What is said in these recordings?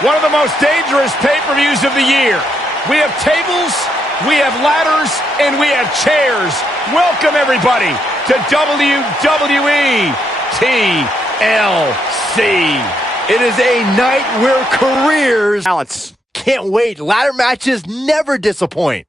One of the most dangerous pay-per-views of the year. We have tables, we have ladders, and we have chairs. Welcome, everybody, to WWE TLC. It is a night where careers balance. Can't wait. Ladder matches never disappoint.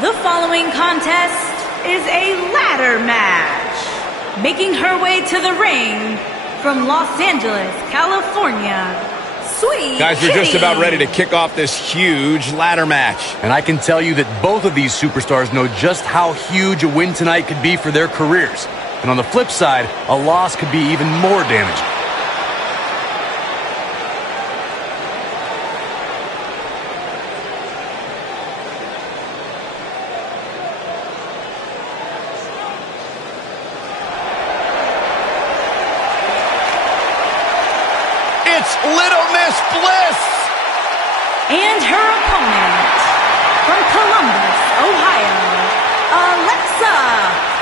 The following contest is a ladder match. Making her way to the ring from Los Angeles, California, Sweet Guys, we're just about ready to kick off this huge ladder match. And I can tell you that both of these superstars know just how huge a win tonight could be for their careers. And on the flip side, a loss could be even more damaging. It's Little Miss Bliss! And her opponent, from Columbus, Ohio, Alexa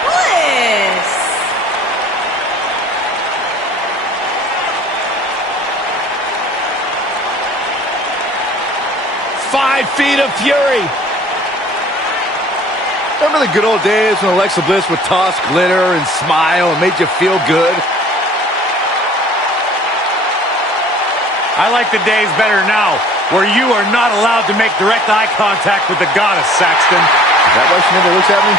Bliss. 5 feet of fury. Remember the good old days when Alexa Bliss would toss glitter and smile and made you feel good? I like the days better now, where you are not allowed to make direct eye contact with the goddess, Saxton. Is that why she never looks at me?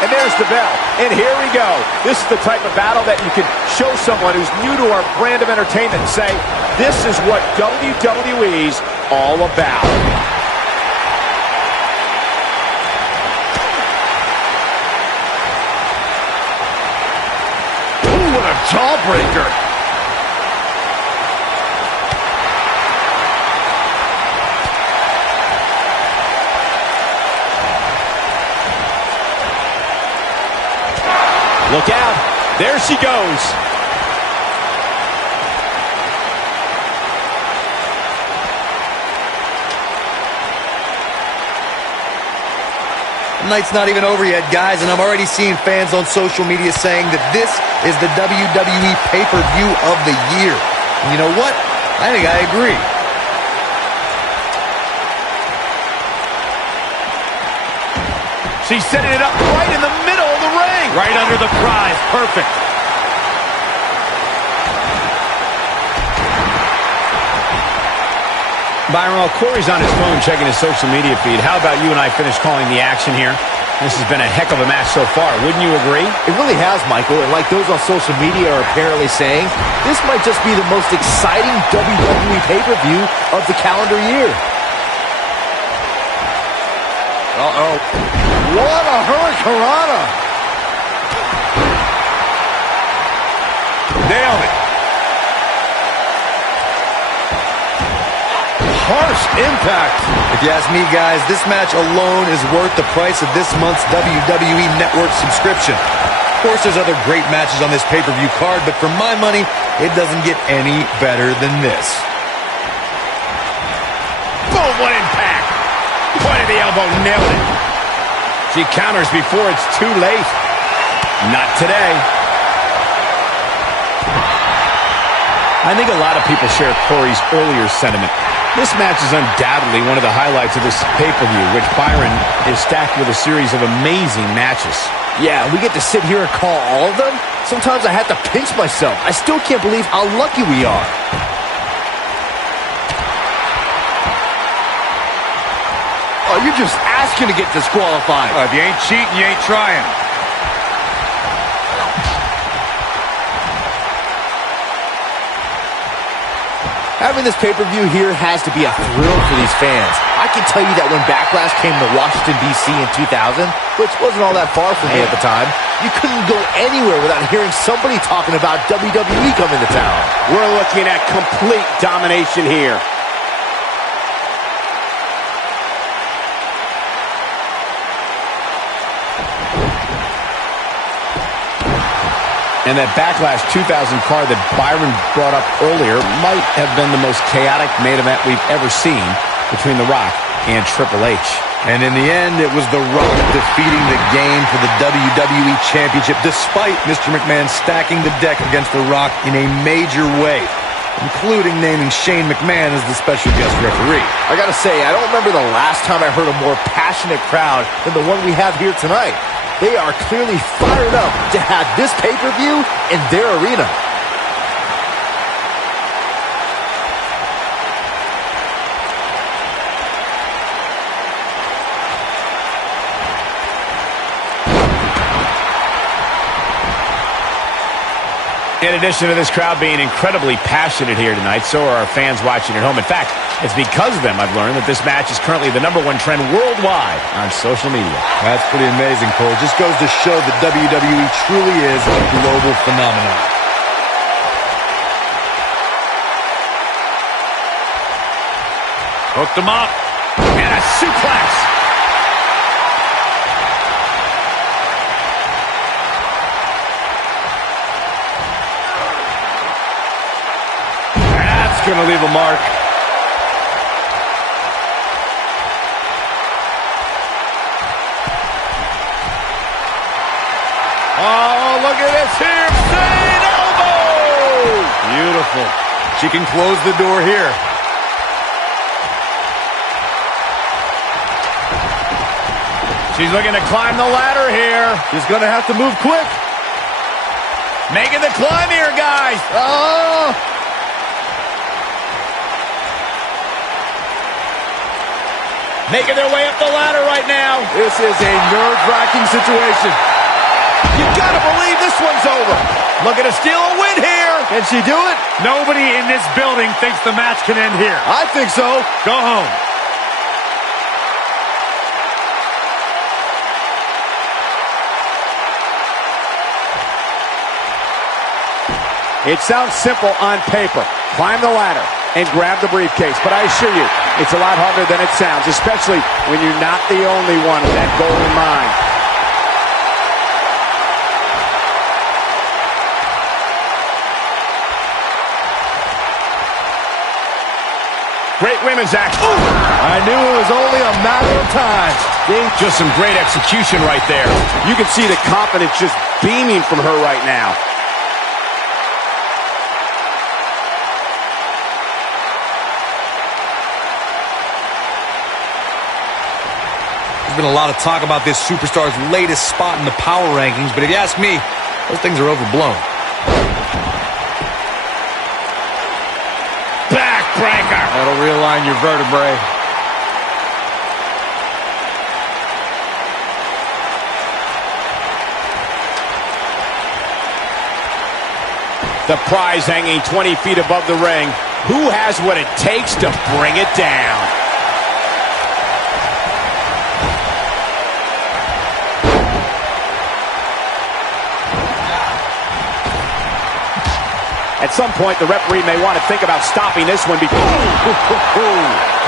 And there's the bell. And here we go. This is the type of battle that you can show someone who's new to our brand of entertainment and say, this is what WWE's all about. Jawbreaker. Look out. There she goes. The night's not even over yet, guys, and I'm already seeing fans on social media saying that this is the WWE pay-per-view of the year. And you know what? I think I agree. She's setting it up right in the middle of the ring. Right under the prize. Perfect. Byron, while Corey's on his phone checking his social media feed, how about you and I finish calling the action here? This has been a heck of a match so far. Wouldn't you agree? It really has, Michael. And like those on social media are apparently saying, this might just be the most exciting WWE pay-per-view of the calendar year. Uh-oh. What a hurricanrana! Nailed it. Harsh impact. If you ask me, guys, this match alone is worth the price of this month's WWE Network subscription. Of course, there's other great matches on this pay-per-view card, but for my money, it doesn't get any better than this. Boom, what impact. Point of the elbow, nailed it. She counters before it's too late. Not today. I think a lot of people share Corey's earlier sentiment. This match is undoubtedly one of the highlights of this pay-per-view, which Byron is stacked with a series of amazing matches. Yeah, we get to sit here and call all of them. Sometimes I have to pinch myself. I still can't believe how lucky we are. Oh, you're just asking to get disqualified. If you ain't cheating, you ain't trying. Having this pay-per-view here has to be a thrill for these fans. I can tell you that when Backlash came to Washington, D.C. in 2000, which wasn't all that far from me at the time, you couldn't go anywhere without hearing somebody talking about WWE coming to town. We're looking at complete domination here. And that Backlash 2000 card that Byron brought up earlier might have been the most chaotic main event we've ever seen between The Rock and Triple H. And in the end, it was The Rock defeating the game for the WWE Championship, despite Mr. McMahon stacking the deck against The Rock in a major way, including naming Shane McMahon as the special guest referee. I gotta say, I don't remember the last time I heard a more passionate crowd than the one we have here tonight. They are clearly fired up to have this pay-per-view in their arena. In addition to this crowd being incredibly passionate here tonight, so are our fans watching at home. In fact, it's because of them I've learned that this match is currently the #1 trend worldwide on social media. That's pretty amazing, Cole. It just goes to show that WWE truly is a global phenomenon. Hooked him up. And a suplex. Going to leave a mark. Oh, look at this here. Insane elbow. Beautiful. She can close the door here. She's looking to climb the ladder here. She's going to have to move quick. Making the climb here, guys. Oh! Making their way up the ladder right now. This is a nerve-wracking situation. You gotta believe this one's over. Looking to steal a win here. Can she do it? Nobody in this building thinks the match can end here. I think so. Go home. It sounds simple on paper. Climb the ladder and grab the briefcase. But I assure you, it's a lot harder than it sounds, especially when you're not the only one with that goal in mind. Great women's action. I knew it was only a matter of time. Just some great execution right there. You can see the confidence just beaming from her right now. There's been a lot of talk about this superstar's latest spot in the power rankings, but if you ask me, those things are overblown. Backbreaker. That'll realign your vertebrae. The prize hanging 20 feet above the ring. Who has what it takes to bring it down? At some point, the referee may want to think about stopping this one before...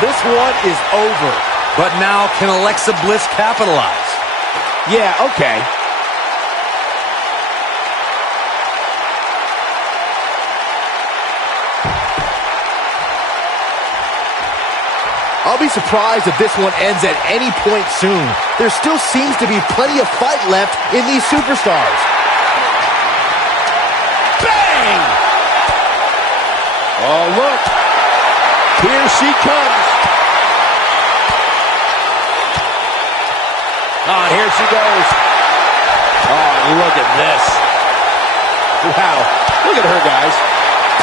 This one is over. But now, can Alexa Bliss capitalize? Yeah, okay. I'll be surprised if this one ends at any point soon. There still seems to be plenty of fight left in these superstars. Bang! Oh, look. Here she comes. Oh, and here she goes. Oh, look at this. Wow. Look at her, guys.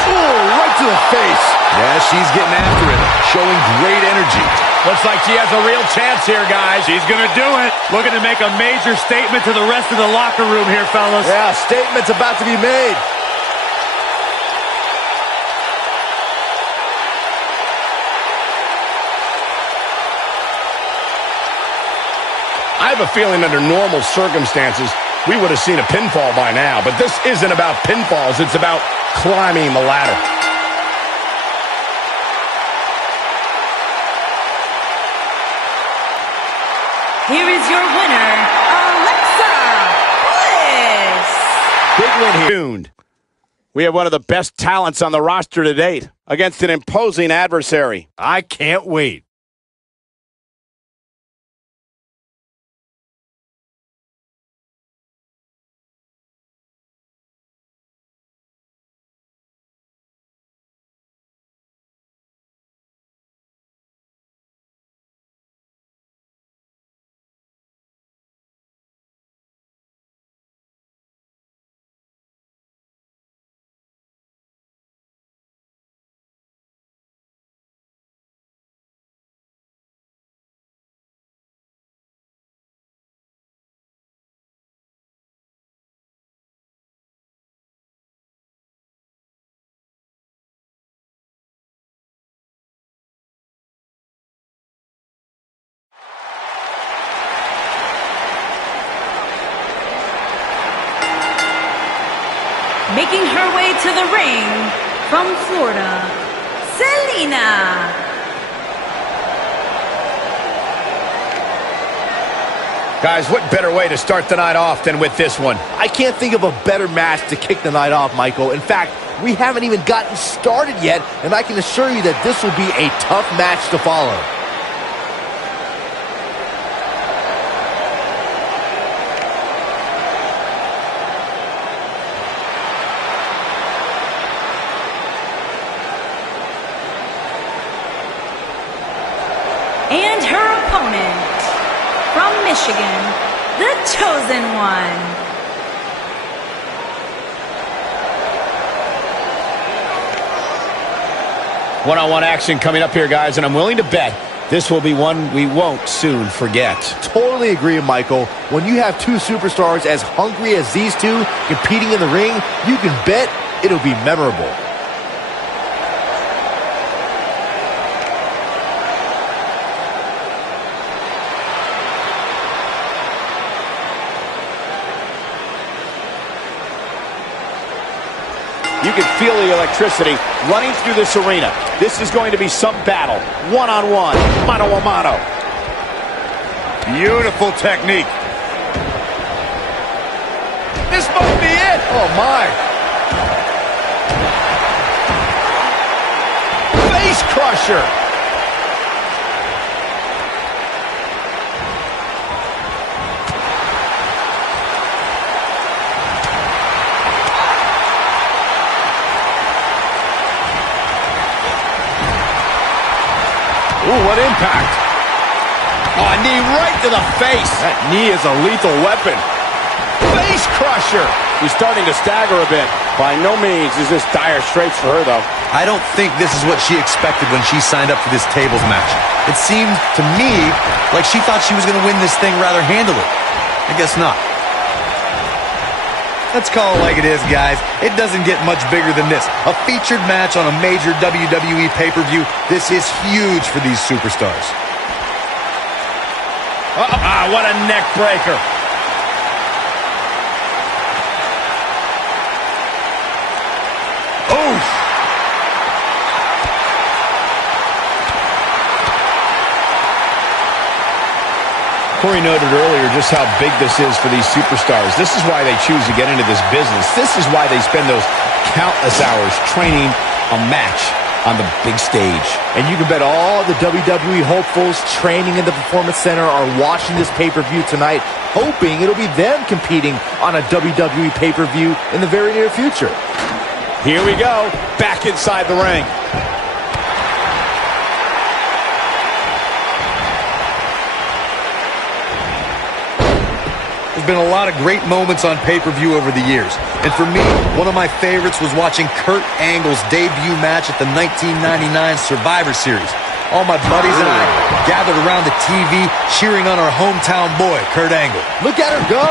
Oh, right to the face. Yeah, she's getting after it, showing great energy. Looks like she has a real chance here, guys. She's going to do it. Looking to make a major statement to the rest of the locker room here, fellas. Yeah, statement's about to be made. I have a feeling under normal circumstances, we would have seen a pinfall by now. But this isn't about pinfalls. It's about climbing the ladder. Here is your winner, Alexa Bliss. Big win here. We have one of the best talents on the roster to date against an imposing adversary. I can't wait. Making her way to the ring from Florida, Selena. Guys, what better way to start the night off than with this one? I can't think of a better match to kick the night off, Michael. In fact, we haven't even gotten started yet, and I can assure you that this will be a tough match to follow. And her opponent, from Michigan, the Chosen One. One-on-one action coming up here, guys, and I'm willing to bet this will be one we won't soon forget. Totally agree, Michael. When you have two superstars as hungry as these two competing in the ring, you can bet it'll be memorable. You can feel the electricity running through this arena. This is going to be some battle. One-on-one, mano-a-mano. Beautiful technique. This might be it. Oh, my. Face crusher. Ooh, what impact. Oh, a knee right to the face. That knee is a lethal weapon. Face crusher. She's starting to stagger a bit. By no means is this dire straits for her, though. I don't think this is what she expected when she signed up for this tables match. It seemed to me like she thought she was going to win this thing rather handily. I guess not. Let's call it like it is, guys. It doesn't get much bigger than this. A featured match on a major WWE pay-per-view. This is huge for these superstars. What a neck breaker. Oof. Corey noted earlier just how big this is for these superstars. This is why they choose to get into this business. This is why they spend those countless hours training a match on the big stage. And you can bet all the WWE hopefuls training in the Performance Center are watching this pay-per-view tonight, hoping it'll be them competing on a WWE pay-per-view in the very near future. Here we go, back inside the ring. There's been a lot of great moments on pay-per-view over the years. And for me, one of my favorites was watching Kurt Angle's debut match at the 1999 Survivor Series. All my buddies and I gathered around the TV cheering on our hometown boy, Kurt Angle. Look at her go.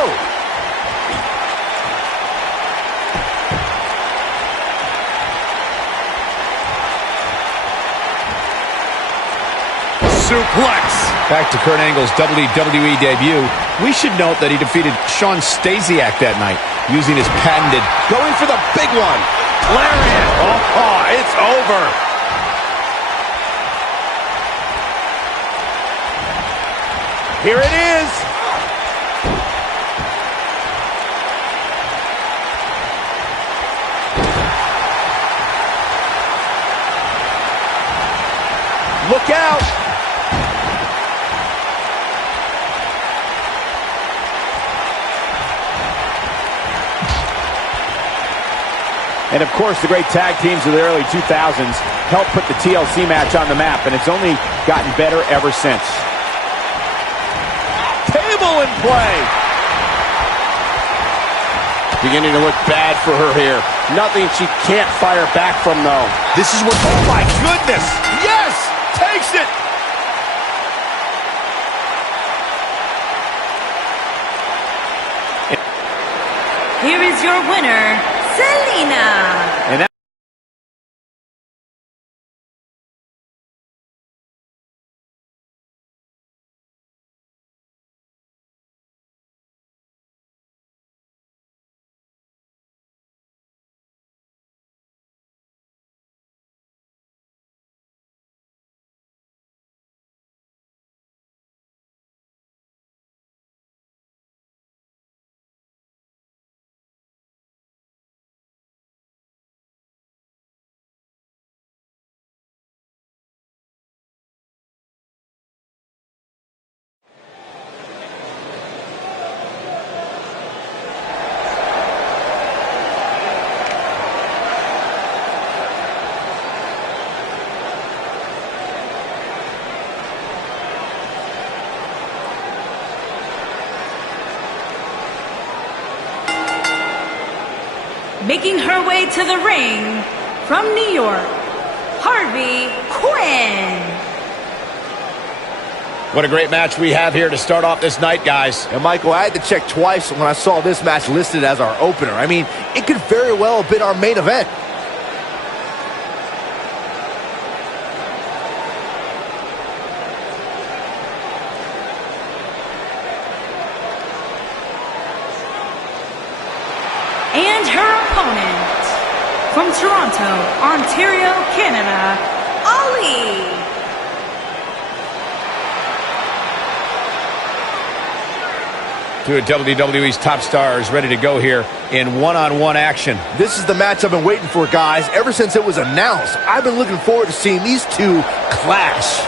Suplex. Back to Kurt Angle's WWE debut. We should note that he defeated Shawn Stasiak that night using his patented going for the big one. Lariat. Oh, it's over. Here it is. Look out. And, of course, the great tag teams of the early 2000s helped put the TLC match on the map, and it's only gotten better ever since. Table in play. Beginning to look bad for her here. Nothing she can't fire back from, though. This is what... Oh, my goodness. Yes! Takes it. Here is your winner, Selena. And that Making her way to the ring from New York, Harvey Quinn. What a great match we have here to start off this night, guys. And Michael, I had to check twice when I saw this match listed as our opener. I mean, it could very well have been our main event. And her opponent, from Toronto, Ontario, Canada, Ali. Two of WWE's top stars ready to go here in one-on-one action. This is the match I've been waiting for, guys. Ever since it was announced, I've been looking forward to seeing these two clash.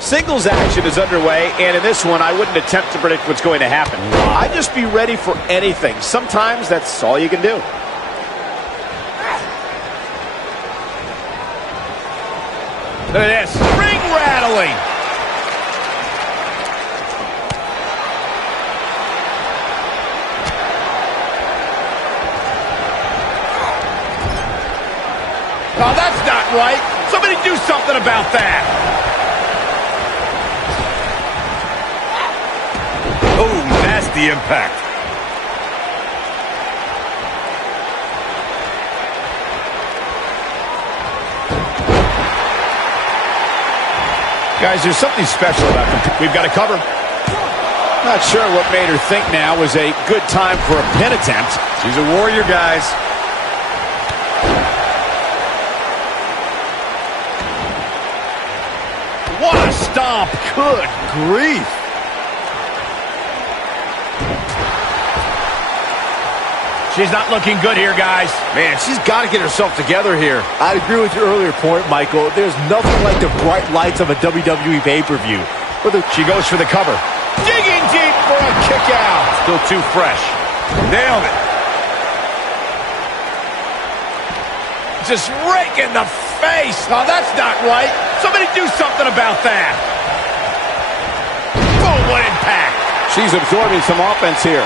Singles action is underway, and in this one, I wouldn't attempt to predict what's going to happen. I'd just be ready for anything. Sometimes that's all you can do. Look at this. Ring rattling. Oh, that's not right. Somebody do something about that. The impact. Guys, there's something special about them. We've got to cover. Not sure what made her think now was a good time for a pin attempt. She's a warrior, guys. What a stomp. Good grief. She's not looking good here, guys. Man, she's got to get herself together here. I agree with your earlier point, Michael. There's nothing like the bright lights of a WWE pay-per-view. She goes for the cover. Digging deep for a kick out. Still too fresh. Nailed it. Just rake in the face. Oh, that's not right. Somebody do something about that. Oh, what impact. She's absorbing some offense here.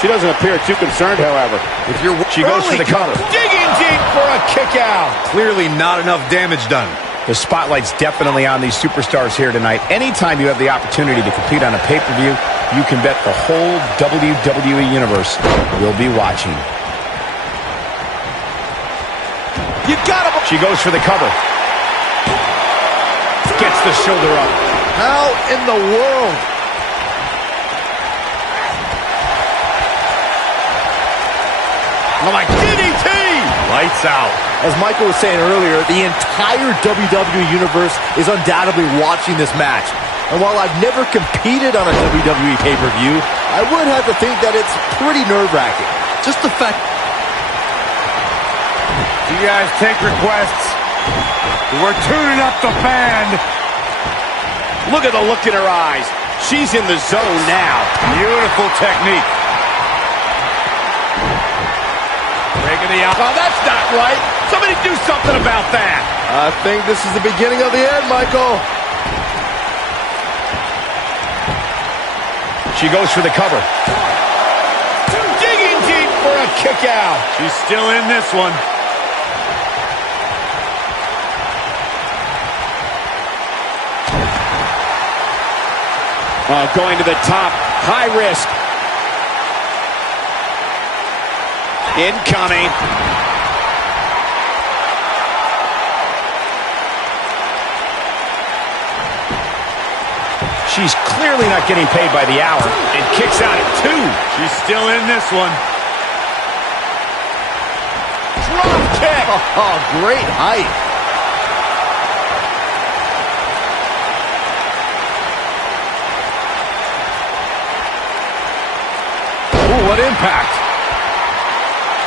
She doesn't appear too concerned, however. She goes for the cover. Digging deep for a kick out. Clearly not enough damage done. The spotlight's definitely on these superstars here tonight. Anytime you have the opportunity to compete on a pay-per-view, you can bet the whole WWE Universe will be watching. You got him. She goes for the cover. Gets the shoulder up. How in the world? Oh, my DDT! Lights out. As Michael was saying earlier, the entire WWE Universe is undoubtedly watching this match. And while I've never competed on a WWE pay-per-view, I would have to think that it's pretty nerve-wracking. Just the fact... You guys take requests. We're tuning up the band. Look at the look in her eyes. She's in the zone now. Beautiful technique. Oh, that's not right. Somebody do something about that. I think this is the beginning of the end, Michael. She goes for the cover. Digging deep for a kick out. She's still in this one. Going to the top. High risk. Incoming. She's clearly not getting paid by the hour and kicks out at 2. She's still in this one. Drop kick. Oh, great height. Ooh, what impact.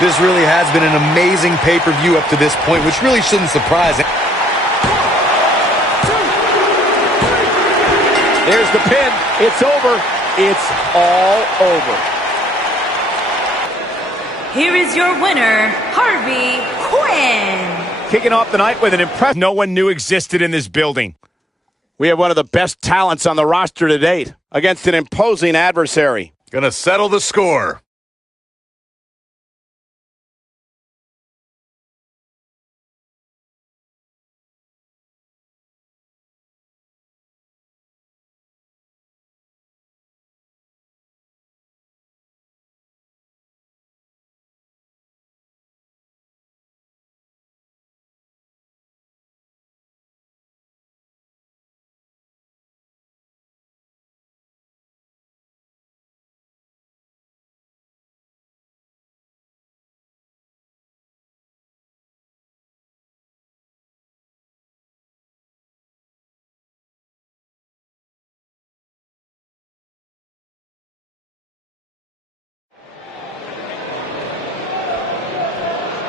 This really has been an amazing pay-per-view up to this point, which really shouldn't surprise it. There's the pin. It's over. It's all over. Here is your winner, Harvey Quinn. Kicking off the night with an impressive no one knew existed in this building. We have one of the best talents on the roster to date against an imposing adversary. Gonna settle the score.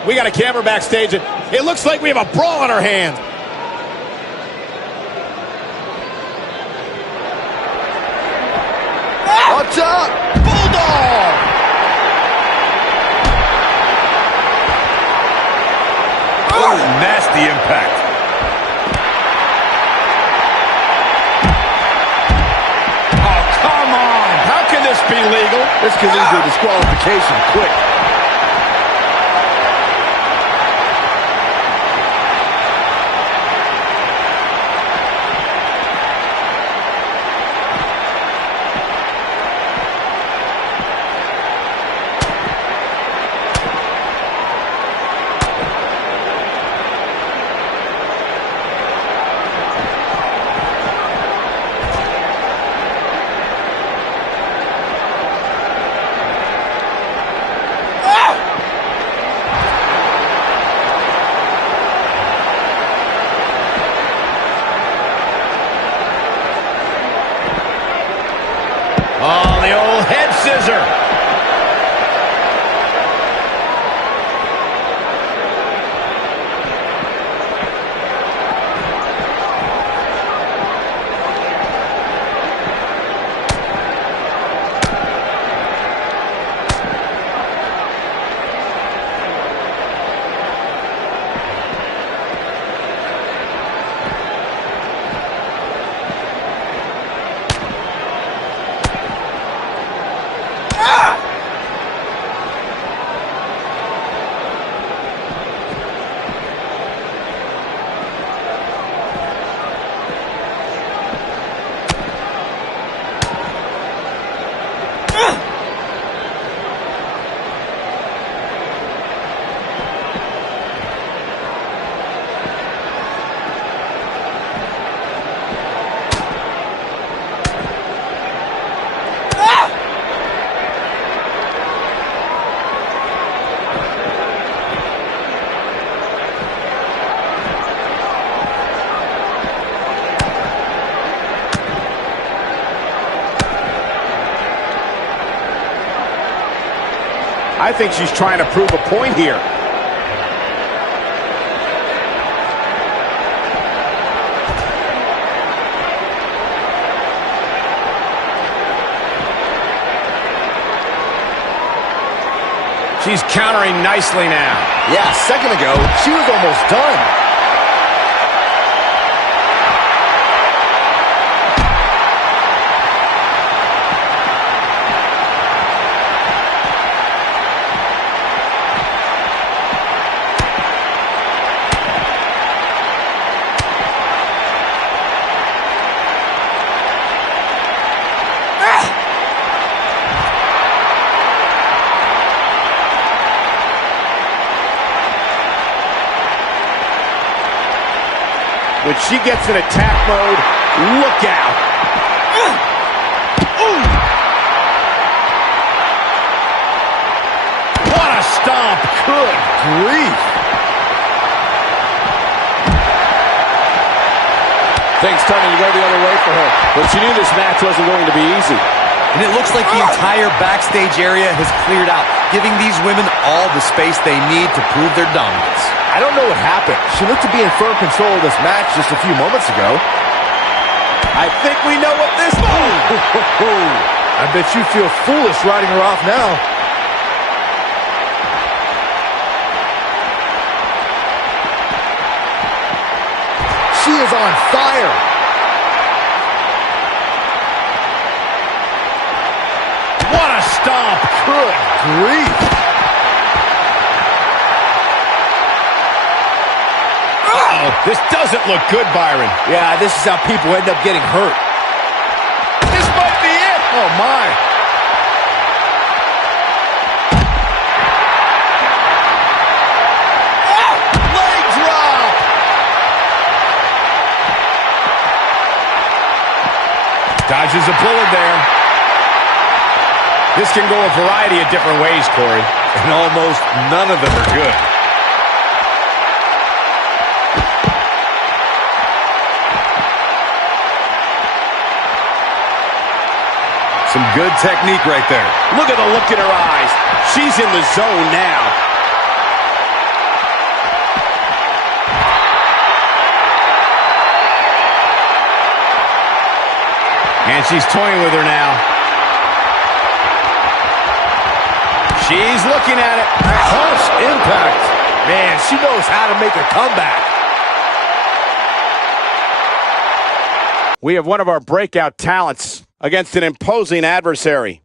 We got a camera backstage, and it looks like we have a brawl on our hands. Watch out! Bulldog! Oh, nasty impact. Oh, come on. How can this be legal? This could lead to a disqualification quick. Oh, the old head scissor. I think she's trying to prove a point here. She's countering nicely now. Yeah, a second ago, she was almost done. When she gets in attack mode, look out. What a stomp. Good grief. Things starting to go the other way for her. But she knew this match wasn't going to be easy. And it looks like the entire backstage area has cleared out, giving these women all the space they need to prove their dominance. I don't know what happened. She looked to be in firm control of this match just a few moments ago. I think we know what this is. I bet you feel foolish writing her off now. She is on fire. What a stomp. Good grief. Uh-oh, this doesn't look good, Byron. Yeah, this is how people end up getting hurt. This might be it. Oh, my. Leg drop. Dodges a bullet there. This can go a variety of different ways, Corey. And almost none of them are good. Some good technique right there. Look at the look in her eyes. She's in the zone now. And she's toying with her now. She's looking at it. Harsh impact. Man, she knows how to make a comeback. We have one of our breakout talents against an imposing adversary.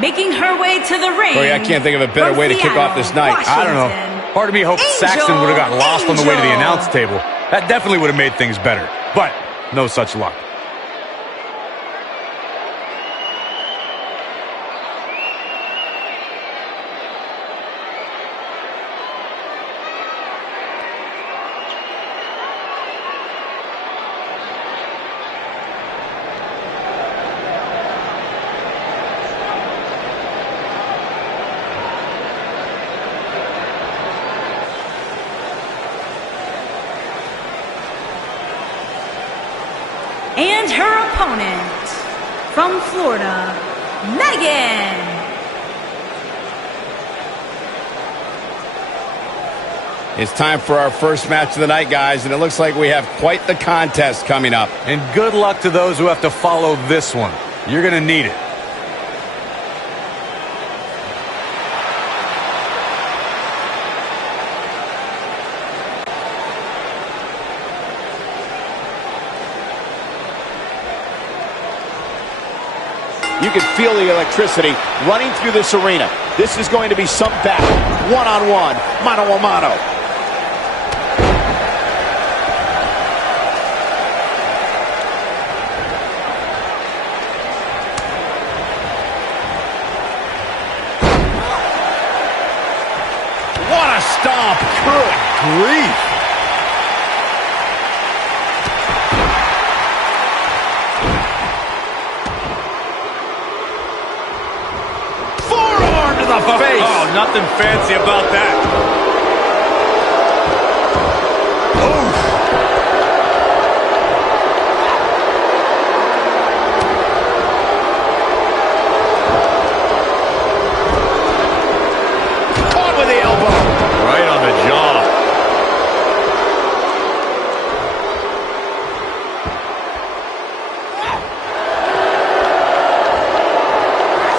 Making her way to the ring. Corey, I can't think of a better way to kick off this night. I don't know. Part of me hoped Saxton would have gotten lost on the way to the announce table. That definitely would have made things better. But no such luck. And her opponent, from Florida, Megan. It's time for our first match of the night, guys, and it looks like we have quite the contest coming up. And good luck to those who have to follow this one. You're going to need it. You can feel the electricity running through this arena. This is going to be some battle. One-on-one, mano-a-mano. What a stomp. Good grief. Face. Oh, nothing fancy about that. Oof. Caught with the elbow. Right on the jaw.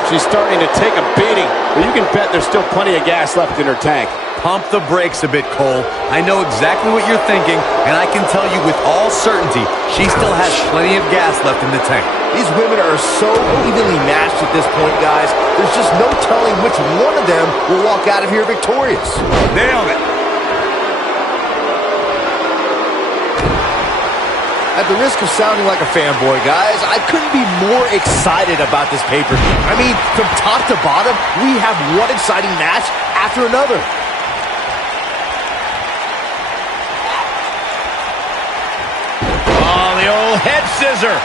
She's starting to take a beating, but you can bet there's still plenty of gas left in her tank. Pump the brakes a bit, Cole. I know exactly what you're thinking, and I can tell you with all certainty, she still has plenty of gas left in the tank. These women are so evenly matched at this point, guys. There's just no telling which one of them will walk out of here victorious. Nailed it. At the risk of sounding like a fanboy, guys, I couldn't be more excited about this pay-per-view. I mean, from top to bottom, we have one exciting match after another. Oh, the old head scissor.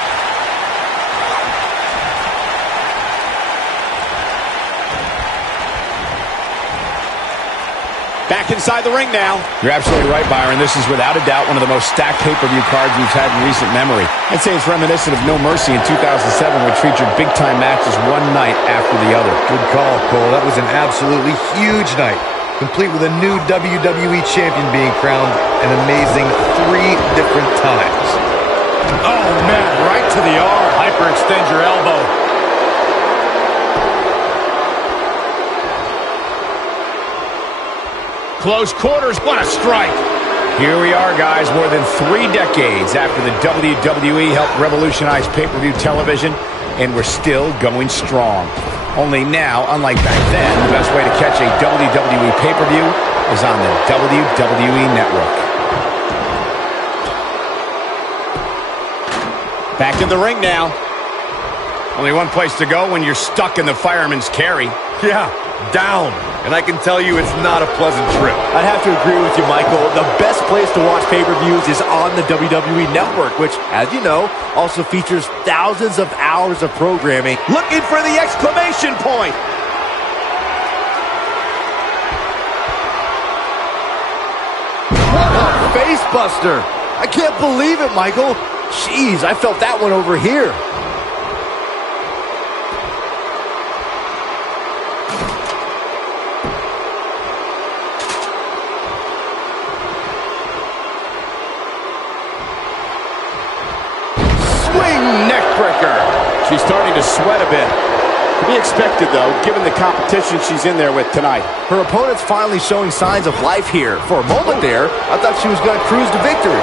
Back inside the ring now. You're absolutely right, Byron. This is without a doubt one of the most stacked pay-per-view cards we've had in recent memory. I'd say it's reminiscent of No Mercy in 2007, which featured big-time matches one night after the other. Good call, Cole. That was an absolutely huge night, complete with a new WWE champion being crowned an amazing 3 different times. Oh, man, right to the arm. Hyperextend your elbow. Close quarters, what a strike. Here we are, guys, more than 3 decades after the WWE helped revolutionize pay-per-view television, and we're still going strong. Only now, unlike back then, the best way to catch a WWE pay-per-view is on the WWE Network. Back in the ring now. Only one place to go when you're stuck in the fireman's carry. Yeah, down. And I can tell you it's not a pleasant trip. I'd have to agree with you, Michael. The best place to watch pay-per-views is on the WWE Network, which, as you know, also features thousands of hours of programming. Looking for the exclamation point. What a face buster. I can't believe it, Michael. Jeez, I felt that one over here. She's starting to sweat a bit. To be expected, though, given the competition she's in there with tonight. Her opponent's finally showing signs of life here. For a moment there, I thought she was going to cruise to victory.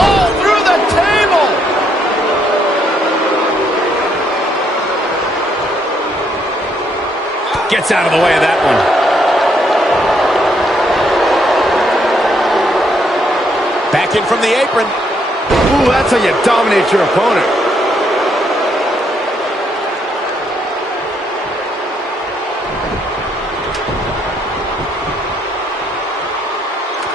Oh, through the table! Gets out of the way of that one. Back in from the apron. Ooh, that's how you dominate your opponent.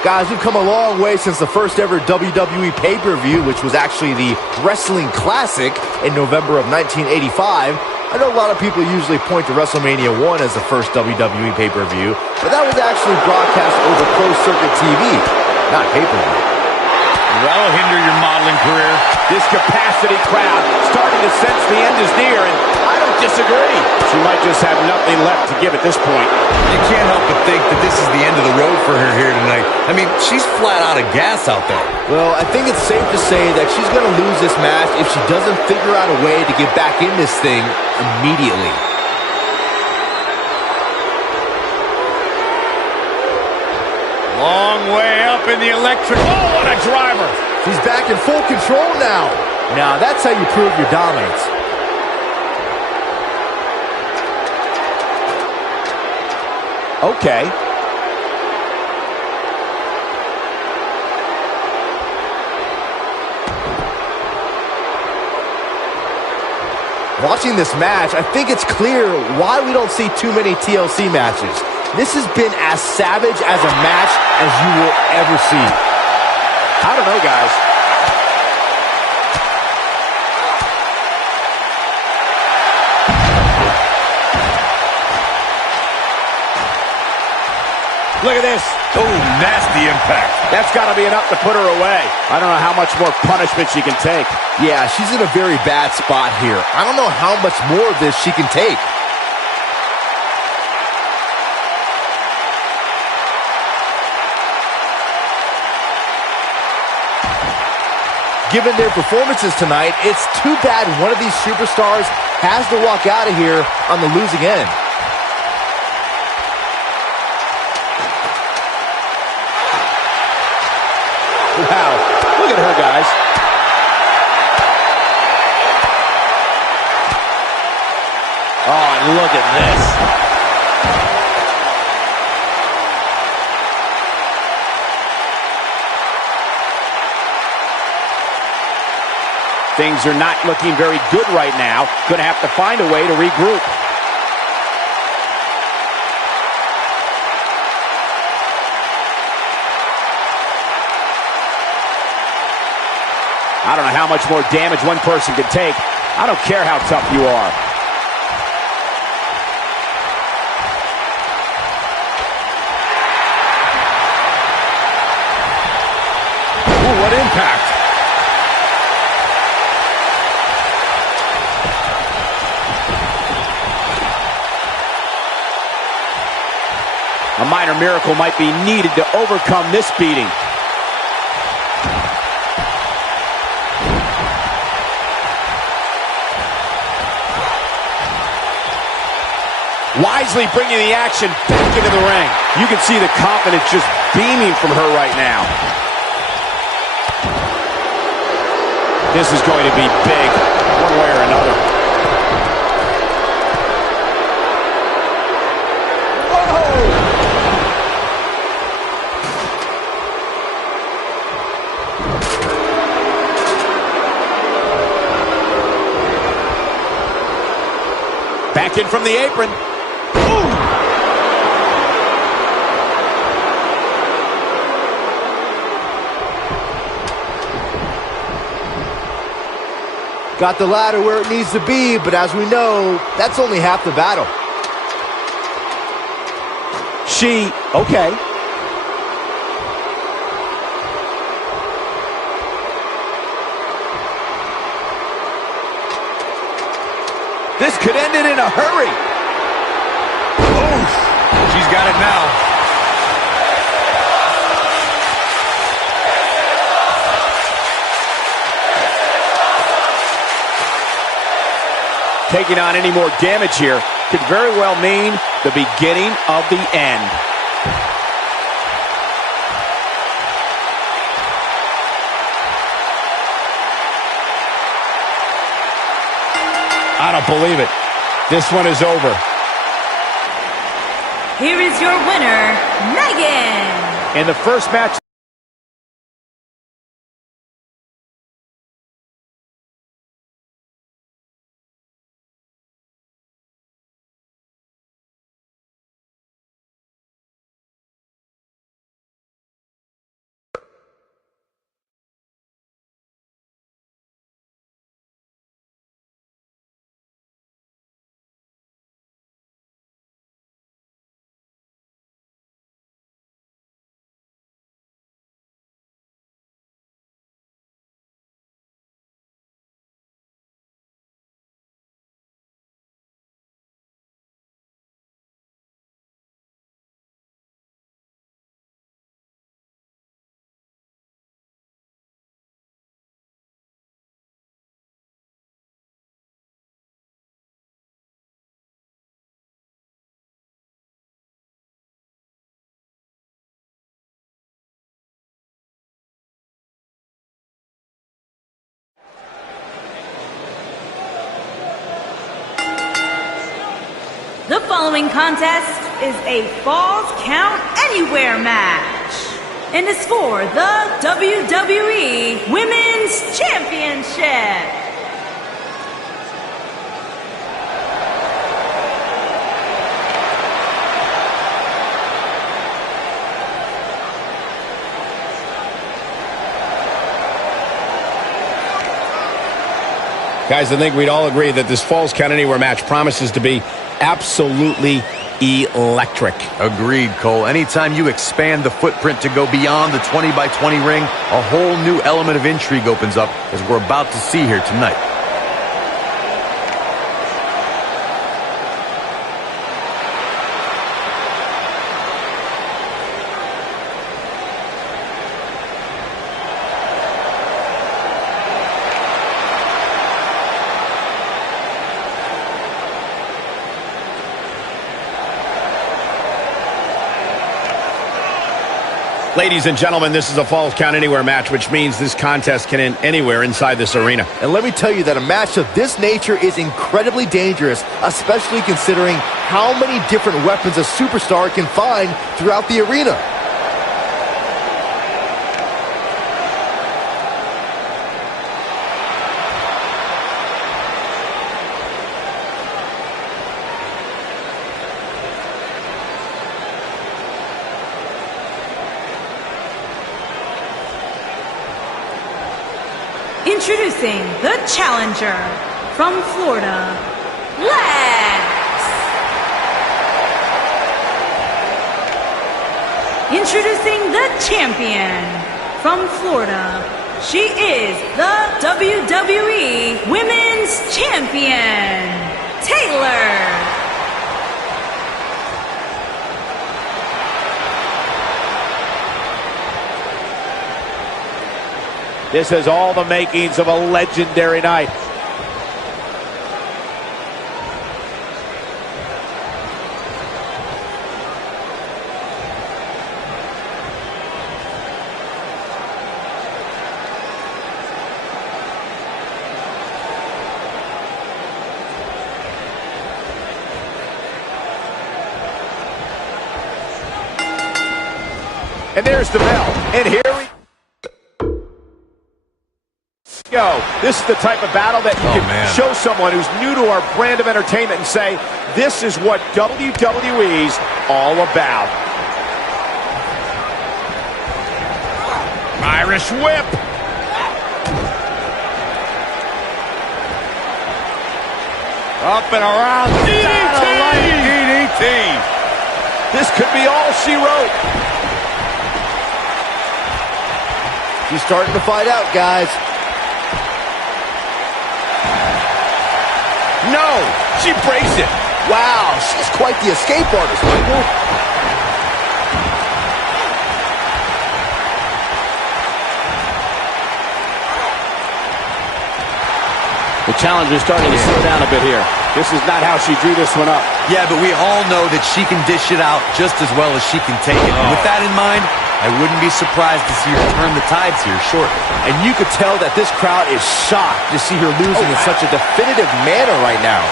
Guys, we've come a long way since the first ever WWE pay-per-view, which was actually the Wrestling Classic in November of 1985. I know a lot of people usually point to WrestleMania 1 as the first WWE pay-per-view, but that was actually broadcast over closed-circuit TV, not pay-per-view. That'll hinder your modeling career. This capacity crowd starting to sense the end is near, and I don't disagree. She might just have nothing left to give at this point. You can't help but think that this is the end of the road for her here tonight. I mean, she's flat out of gas out there. Well, I think it's safe to say that she's going to lose this match if she doesn't figure out a way to get back in this thing immediately. Long way up in the electric. Oh, what a driver. She's back in full control now. Now, that's how you prove your dominance. Okay. Watching this match, I think it's clear why we don't see too many TLC matches. This has been as savage as a match as you will ever see. I don't know, guys. Look at this. Oh, nasty impact. That's got to be enough to put her away. I don't know how much more punishment she can take. Yeah, she's in a very bad spot here. I don't know how much more of this she can take. Given their performances tonight, it's too bad one of these superstars has to walk out of here on the losing end. Wow. Look at her, guys. Oh, and look at this. Things are not looking very good right now. Going to have to find a way to regroup. I don't know how much more damage one person can take. I don't care how tough you are. Ooh, what impact. A minor miracle might be needed to overcome this beating. Wisely bringing the action back into the ring. You can see the confidence just beaming from her right now. This is going to be big, one way or another. Whoa! Back in from the apron. Got the ladder where it needs to be, but as we know, that's only half the battle. Okay. This could end it in a hurry. Oof. She's got it now. Taking on any more damage here could very well mean the beginning of the end. I don't believe it. This one is over. Here is your winner, Megan. In the first match The following contest is a Falls Count Anywhere match and is for the WWE Women's Championship. Guys, I think we'd all agree that this Falls Count Anywhere match promises to be absolutely electric. Agreed, Cole. Anytime you expand the footprint to go beyond the 20 by 20 ring, a whole new element of intrigue opens up, as we're about to see here tonight. Ladies and gentlemen, this is a Falls Count Anywhere match, which means this contest can end anywhere inside this arena. And let me tell you that a match of this nature is incredibly dangerous, especially considering how many different weapons a superstar can find throughout the arena. Introducing the challenger from Florida, Lex. Introducing the champion from Florida. She is the WWE Women's Champion, Taylor. This has all the makings of a legendary night. And there's the bell. And here we go. This is the type of battle that you can show someone who's new to our brand of entertainment and say, this is what WWE's all about. Irish whip. Up and around. DDT. This could be all she wrote. She's starting to fight out, guys. No, she breaks it. Wow, she's quite the escape artist, Michael. The challenger's starting to slow down a bit here. This is not how she drew this one up. Yeah, but we all know that she can dish it out just as well as she can take it. And with that in mind, I wouldn't be surprised to see her turn the tides here shortly. And you could tell that this crowd is shocked to see her losing in such a definitive manner right now.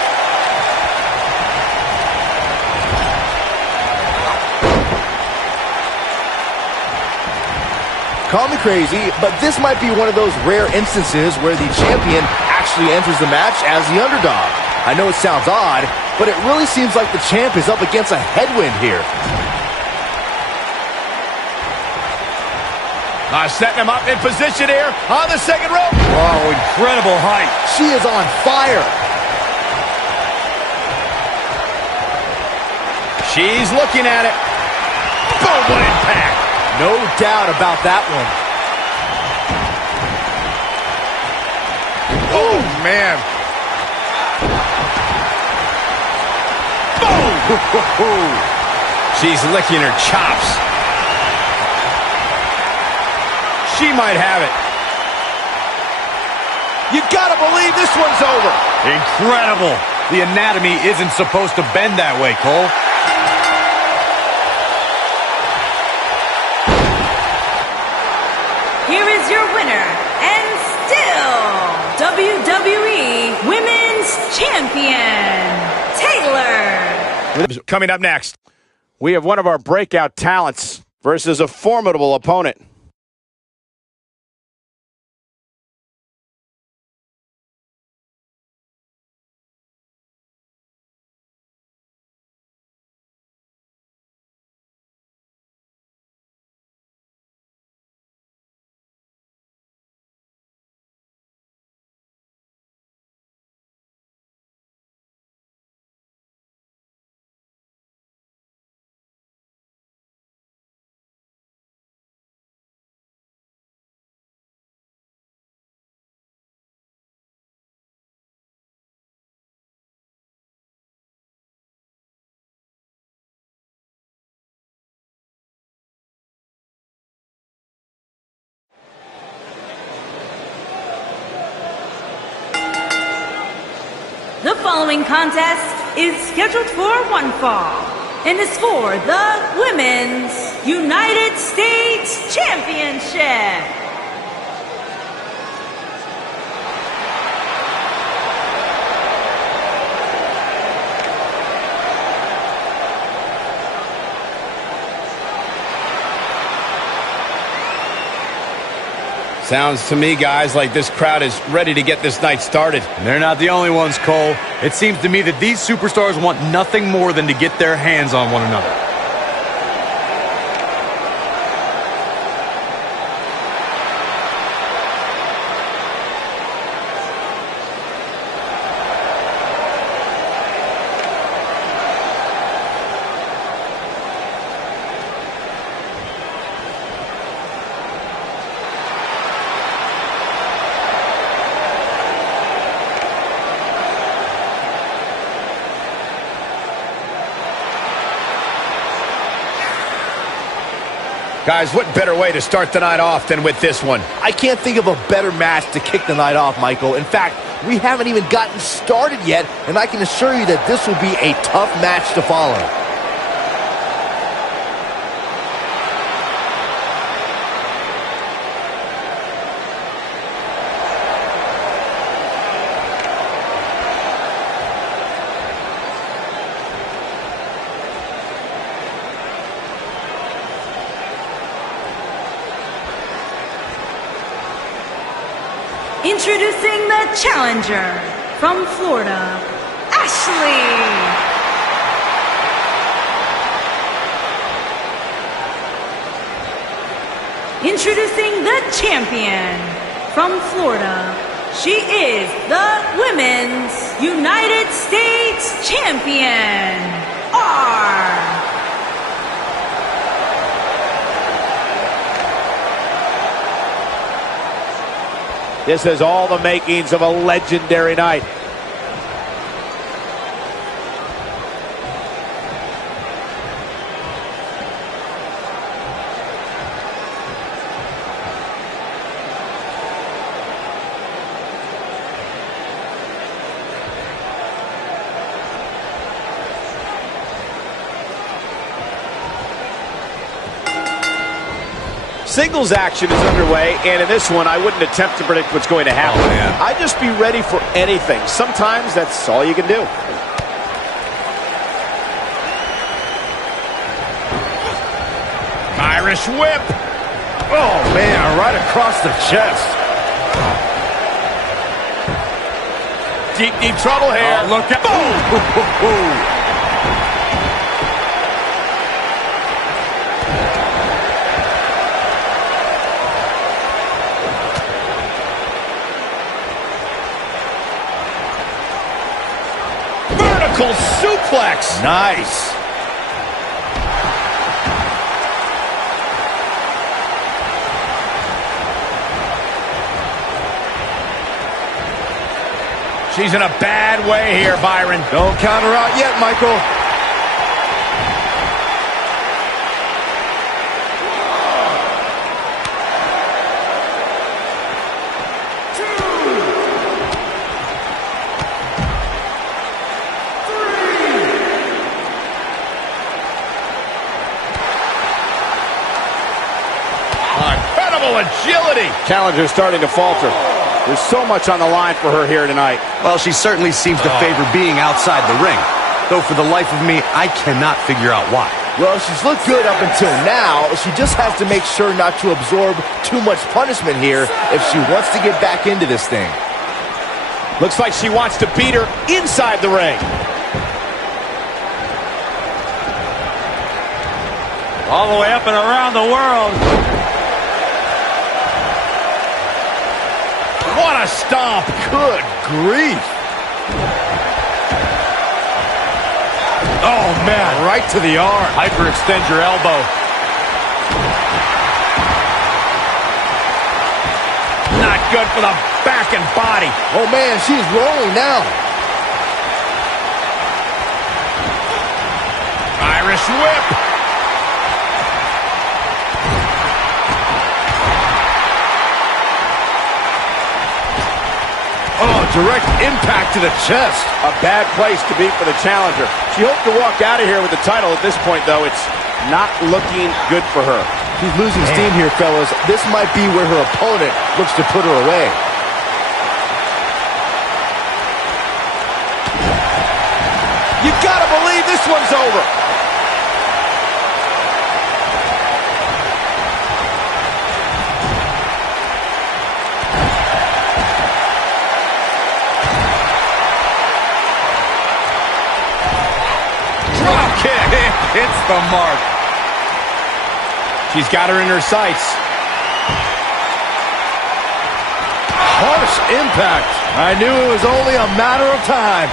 Call me crazy, but this might be one of those rare instances where the champion actually enters the match as the underdog. I know it sounds odd, but it really seems like the champ is up against a headwind here. Setting him up in position here on the second rope. Oh, incredible height. She is on fire. She's looking at it. Boom, what impact. No doubt about that one. Oh, man. Boom. She's licking her chops. She might have it. You gotta believe this one's over. Incredible. The anatomy isn't supposed to bend that way, Cole. Here is your winner, and still WWE Women's Champion, Taylor. Coming up next, we have one of our breakout talents versus a formidable opponent. The following contest is scheduled for one fall and is for the Women's United States Championship. sounds to me, guys, like this crowd is ready to get this night started. And they're not the only ones, Cole. It seems to me that these superstars want nothing more than to get their hands on one another. Guys, what better way to start the night off than with this one? I can't think of a better match to kick the night off, Michael. In fact, we haven't even gotten started yet, and I can assure you that this will be a tough match to follow. Introducing the challenger from Florida, Ashley. Introducing the champion from Florida. She is the Women's United States Champion, R. This has all the makings of a legendary night. Singles action is underway, and in this one, I wouldn't attempt to predict what's going to happen. I'd just be ready for anything. Sometimes that's all you can do. Irish whip. Oh, man, right across the chest. Deep, deep trouble here. Oh, look at... Boom! Suplex. Nice. She's in a bad way here, Byron. Don't count her out yet, Michael. Agility. Challenger's starting to falter. There's so much on the line for her here tonight. Well, she certainly seems to favor being outside the ring. though for the life of me, I cannot figure out why. Well, she's looked good up until now. She just has to make sure not to absorb too much punishment here if she wants to get back into this thing. Looks like she wants to beat her inside the ring. All the way up and around the world. What a stomp. Good grief. Oh, man, right to the arm. Hyperextend your elbow. Not good for the back and body. Oh, man, she's rolling now. Irish whip. Oh, direct impact to the chest. A bad place to be for the challenger. She hoped to walk out of here with the title. At this point, though, it's not looking good for her. She's losing steam here, fellas. This might be where her opponent looks to put her away. You gotta believe this one's over. Drop kick. Hits the mark. She's got her in her sights. Harsh impact. I knew it was only a matter of time.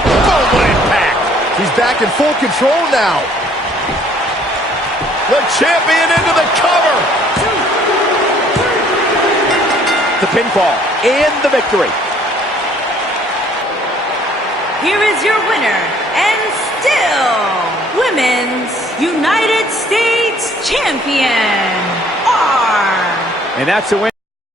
Boom, what impact. She's back in full control now. The champion into the cover. The pinfall and the victory. Here is your winner, and still Women's United States Champion, R. And that's a win.